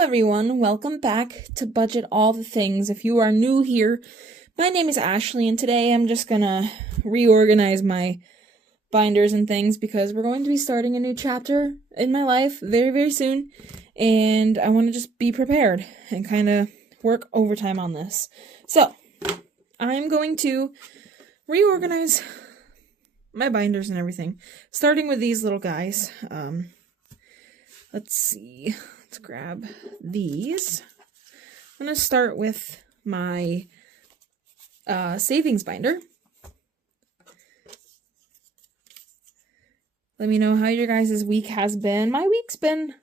everyone, welcome back to Budget All the Things. If you are new here, my name is Ashley, and today I'm just gonna reorganize my binders and things because we're going to be starting a new chapter in my life very, very soon, and I want to just be prepared and kind of work overtime on this. So, I'm going to reorganize my binders and everything, starting with these little guys. Let's see. Let's grab these. I'm going to start with my savings binder. Let me know how your guys' week has been. My week's been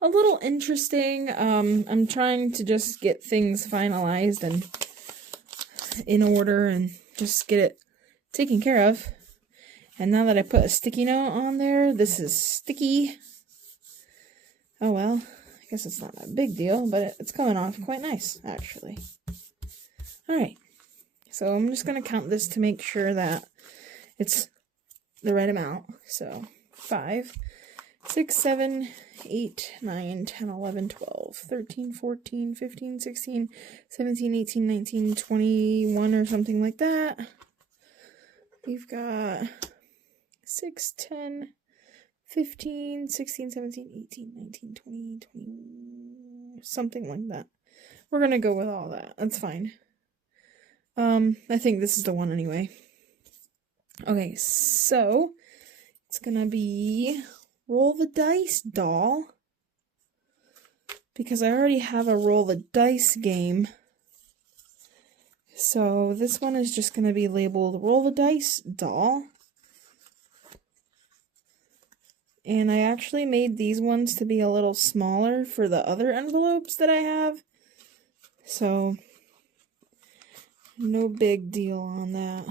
a little interesting. I'm trying to just get things finalized and in order and just get it taken care of. And now that I put a sticky note on there, this is sticky. Oh well, I guess it's not a big deal, but it's coming off quite nice, actually. Alright, so I'm just going to count this to make sure that it's the right amount. So, 5, 6, 7, 8, 9, 10, 11, 12, 13, 14, 15, 16, 17, 18, 19, 21 or something like that. We've got 6, 10, 15, 16, 17, 18, 19, 20, 20, something like that. We're going to go with all that. That's fine. I think this is the one anyway. Okay, so it's going to be Roll the Dice doll. Because I already have a Roll the Dice game. So this one is just going to be labeled Roll the Dice doll. And I actually made these ones to be a little smaller for the other envelopes that I have. So, no big deal on that.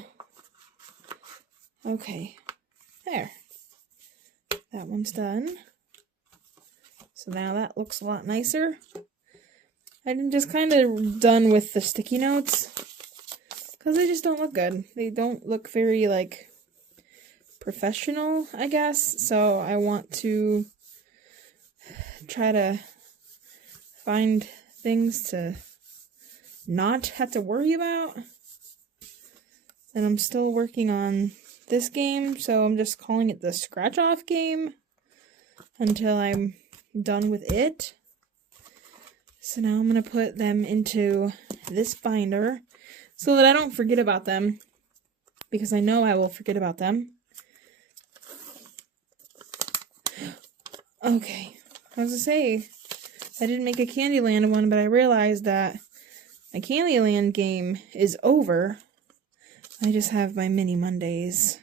Okay, there. That one's done. So now that looks a lot nicer. I'm just kind of done with the sticky notes because they just don't look good. They don't look very, professional, I guess. So I want to try to find things to not have to worry about. And I'm still working on this game, so I'm just calling it the scratch-off game until I'm done with it. So now I'm going to put them into this binder so that I don't forget about them, because I know I will forget about them. Okay, I was going to say, I didn't make a Candyland one, but I realized that my Candyland game is over. I just have my Mini Mondays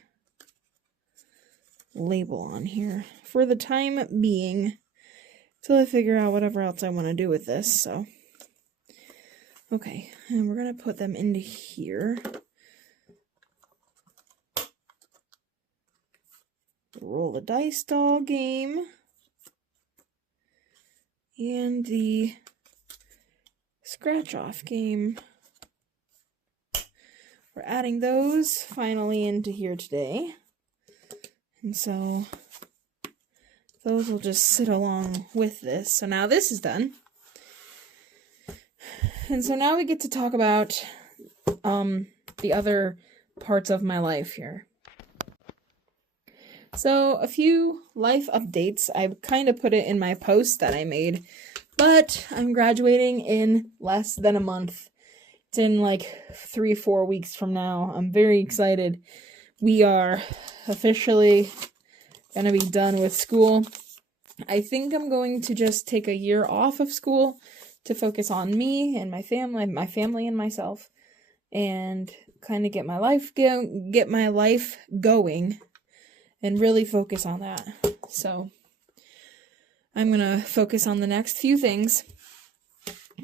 label on here for the time being, till I figure out whatever else I want to do with this, so. Okay, and we're going to put them into here. Roll the Dice doll game. And the scratch-off game. We're adding those finally into here today. And so those will just sit along with this. So now this is done. And so now we get to talk about the other parts of my life here. So, a few life updates. I kind of put it in my post that I made, but I'm graduating in less than a month. It's in 3-4 weeks from now. I'm very excited. We are officially going to be done with school. I think I'm going to just take a year off of school to focus on me and my family and myself, and kind of get my life going. And really focus on that. So, I'm going to focus on the next few things.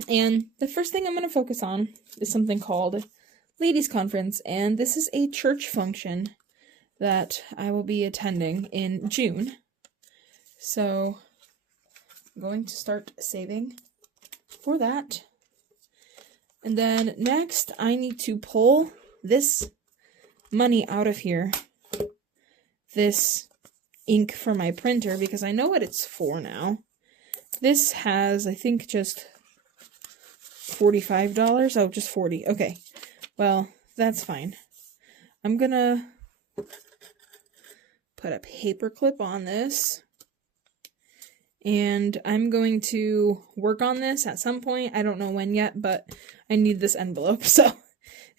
And the first thing I'm going to focus on is something called Ladies' Conference. And this is a church function that I will be attending in June. So, I'm going to start saving for that. And then next, I need to pull this money out of here. This ink for my printer, because I know what it's for now. This has, I think, just $45. Oh, just 40. Okay. Well, that's fine. I'm gonna put a paper clip on this. And I'm going to work on this at some point. I don't know when yet, but I need this envelope. So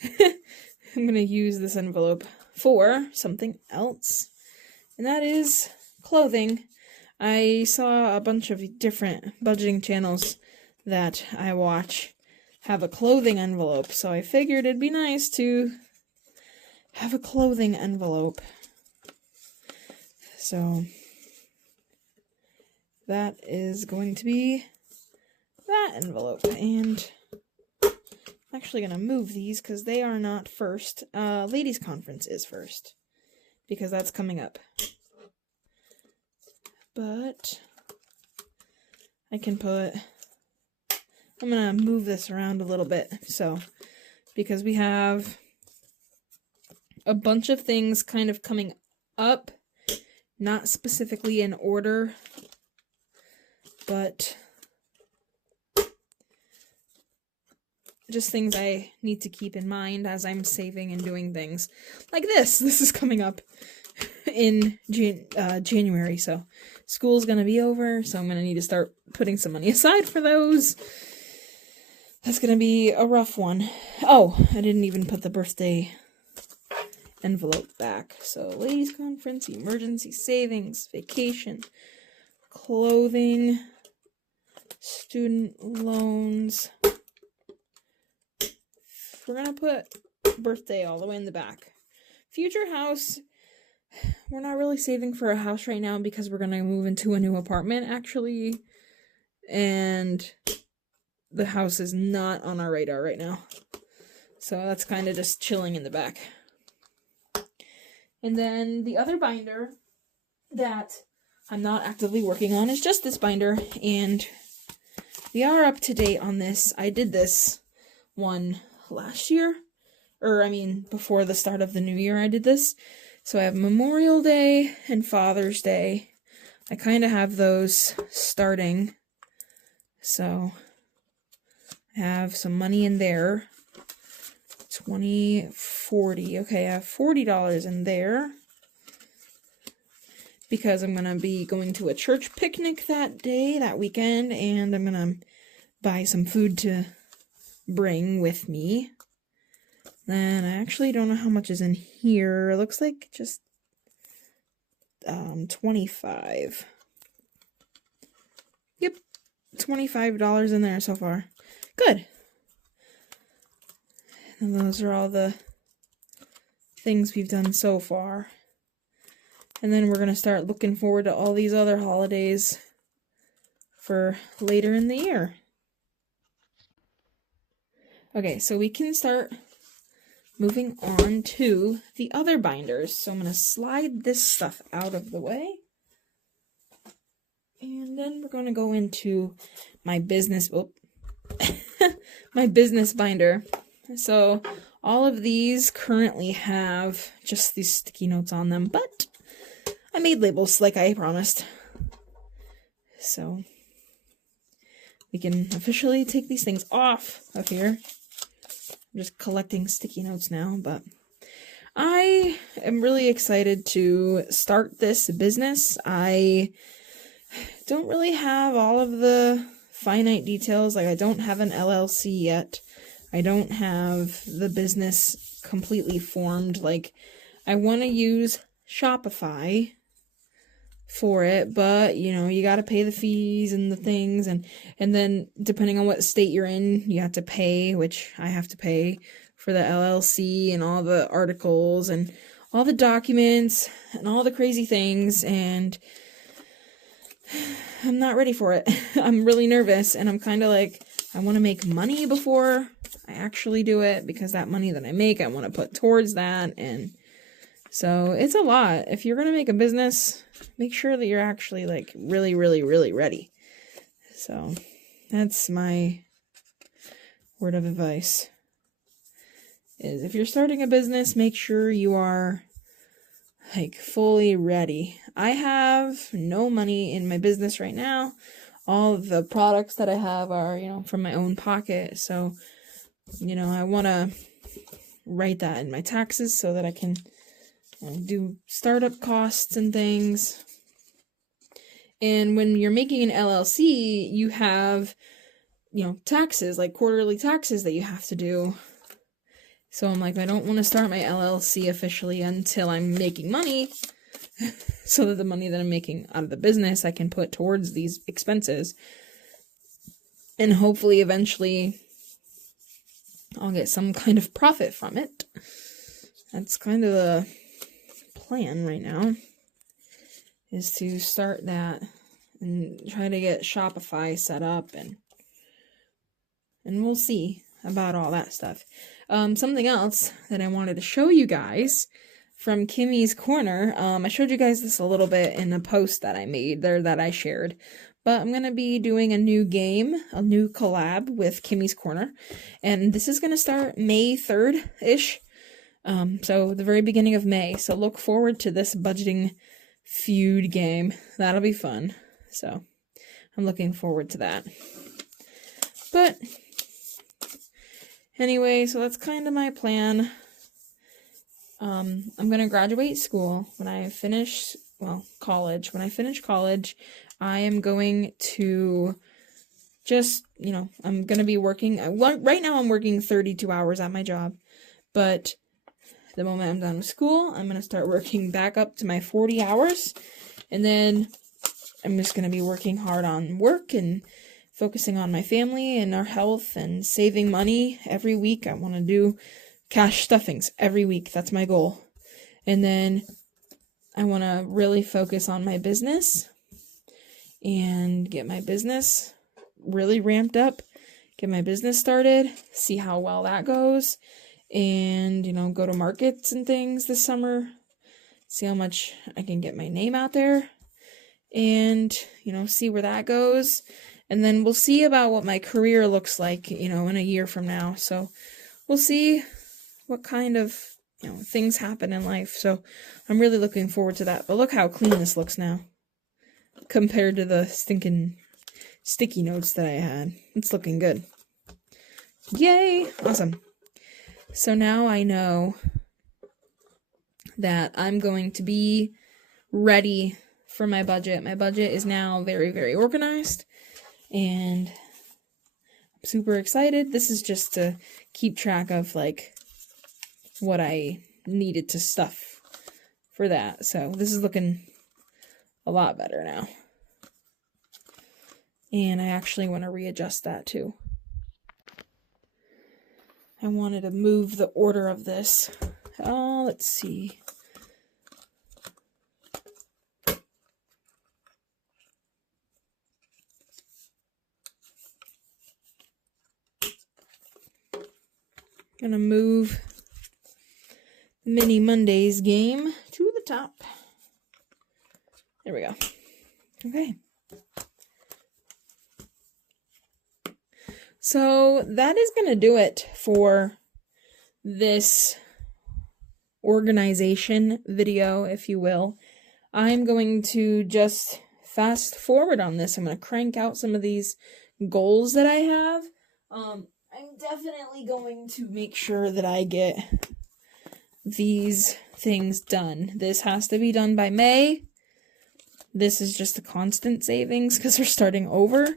I'm going to use this envelope for something else. And that is clothing. I saw a bunch of different budgeting channels that I watch have a clothing envelope. So I figured it'd be nice to have a clothing envelope. So that is going to be that envelope. And I'm actually going to move these because they are not first. Ladies' conference is first because that's coming up. But I can I'm going to move this around a little bit. So, because we have a bunch of things kind of coming up, not specifically in order, but just things I need to keep in mind as I'm saving and doing things. Like this. This is coming up in January, so school's gonna be over, so I'm gonna need to start putting some money aside for those. That's gonna be a rough one. Oh, I didn't even put the birthday envelope back. So, ladies' conference, emergency savings, vacation, clothing, student loans. We're gonna put birthday all the way in the back. Future house, we're not really saving for a house right now because we're gonna move into a new apartment, actually. And the house is not on our radar right now. So that's kind of just chilling in the back. And then the other binder that I'm not actively working on is just this binder, and we are up to date on this. I did this one last year, before the start of the new year I did this. So I have Memorial Day and Father's Day. I kind of have those starting. So I have some money in there. 20, 40. Okay, I have $40 in there because I'm going to be going to a church picnic that weekend, and I'm going to buy some food to bring with me. Then I actually don't know how much is in here. It looks like just 25. Yep, $25 in there so far. Good. And those are all the things we've done so far. And then we're going to start looking forward to all these other holidays for later in the year. Okay, so we can start moving on to the other binders. So I'm going to slide this stuff out of the way. And then we're going to go into my business, my business binder. So all of these currently have just these sticky notes on them, but I made labels like I promised. So we can officially take these things off of here. I'm just collecting sticky notes now, but I am really excited to start this business. I don't really have all of the finite details. Like, I don't have an LLC yet. I don't have the business completely formed. Like, I want to use Shopify for it, but you got to pay the fees and the things, and then depending on what state you're in, you have to pay, which I have to pay for the LLC and all the articles and all the documents and all the crazy things, and I'm not ready for it. I'm really nervous, and I'm kind of like, I want to make money before I actually do it, because that money that I make, I want to put towards that. And so it's a lot. If you're going to make a business, make sure that you're actually like really, really, really ready. So that's my word of advice, is if you're starting a business, make sure you are like fully ready. I have no money in my business right now. all of the products that I have are, from my own pocket. So, I want to write that in my taxes so that I can do startup costs and things. And when you're making an LLC, you have, taxes, like quarterly taxes that you have to do. So I'm like, I don't want to start my LLC officially until I'm making money, so that the money that I'm making out of the business I can put towards these expenses. And hopefully eventually I'll get some kind of profit from it. That's kind of the plan right now, is to start that and try to get Shopify set up, and we'll see about all that stuff. Something else that I wanted to show you guys from Kimmy's Corner. I showed you guys this a little bit in a post that I made there that I shared. But I'm going to be doing a new game, a new collab with Kimmy's Corner. And this is going to start May 3rd-ish. So the very beginning of May. So look forward to this budgeting feud game. That'll be fun. So I'm looking forward to that. But anyway, so that's kind of my plan. I'm going to graduate school when I finish, college. When I finish college, I am going to just, I'm going to be working. Right now I'm working 32 hours at my job. But the moment I'm done with school, I'm going to start working back up to my 40 hours. And then I'm just going to be working hard on work and focusing on my family and our health and saving money every week. I want to do cash stuffings every week. That's my goal. And then I want to really focus on my business and get my business really ramped up, get my business started, see how well that goes, and, go to markets and things this summer, see how much I can get my name out there, and, see where that goes. And then we'll see about what my career looks like, in a year from now. So we'll see what kind of, things happen in life. So I'm really looking forward to that. But look how clean this looks now compared to the stinking sticky notes that I had. It's looking good. Yay! Awesome. So now I know that I'm going to be ready for my budget. My budget is now very, very organized. And I'm super excited. This is just to keep track of, what I needed to stuff for that. So this is looking a lot better now. And I actually want to readjust that too. I wanted to move the order of this. Let's see. Gonna move Mini Mondays game to the top. There we go. Okay. So that is going to do it for this organization video, if you will. I'm going to just fast forward on this. I'm going to crank out some of these goals that I have. I'm definitely going to make sure that I get these things done. This has to be done by May. This is just a constant savings because we're starting over.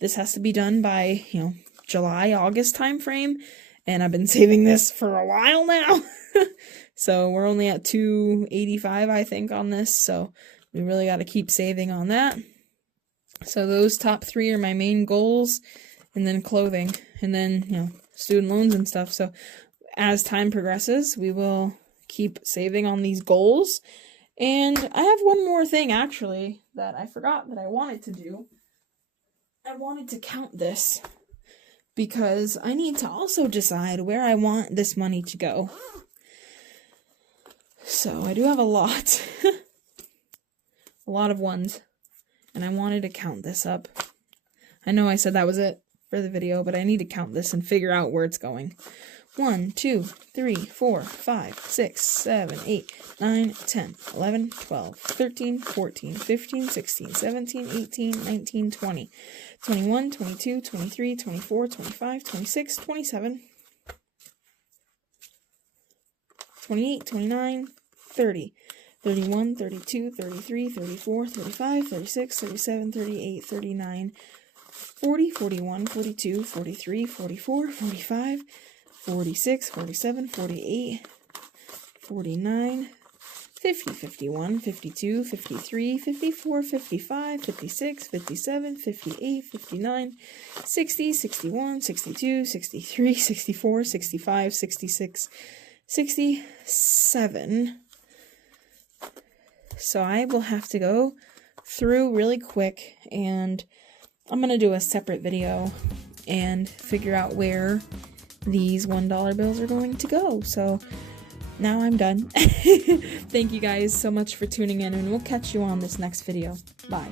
This has to be done by, July, August time frame. And I've been saving this for a while now. So we're only at $285, I think, on this. So we really got to keep saving on that. So those top 3 are my main goals. And then clothing. And then, student loans and stuff. So as time progresses, we will keep saving on these goals. And I have one more thing, actually, that I forgot that I wanted to do. I wanted to count this because I need to also decide where I want this money to go. So I do have a lot. A lot of ones. And I wanted to count this up. I know I said that was it for the video, but I need to count this and figure out where it's going. 1, 2, 3, 4, 5, 6, 7, 8, 9, 10, 11, 12, 13, 14, 15, 16, 17, 18, 19, 20, 21, 22, 23, 24, 25, 26, 27, 28, 29, 30, 31, 32, 33, 34, 35, 36, 37, 38, 39, 40, 41, 42, 43, 44, 45, 46, 47, 48, 49, 50, 51, 52, 53, 54, 55, 56, 57, 58, 59, 60, 61, 62, 63, 64, 65, 66, 67. So I will have to go through really quick, and I'm going to do a separate video and figure out where these $1 bills are going to go. So now I'm done. Thank you guys so much for tuning in, and we'll catch you on this next video. Bye.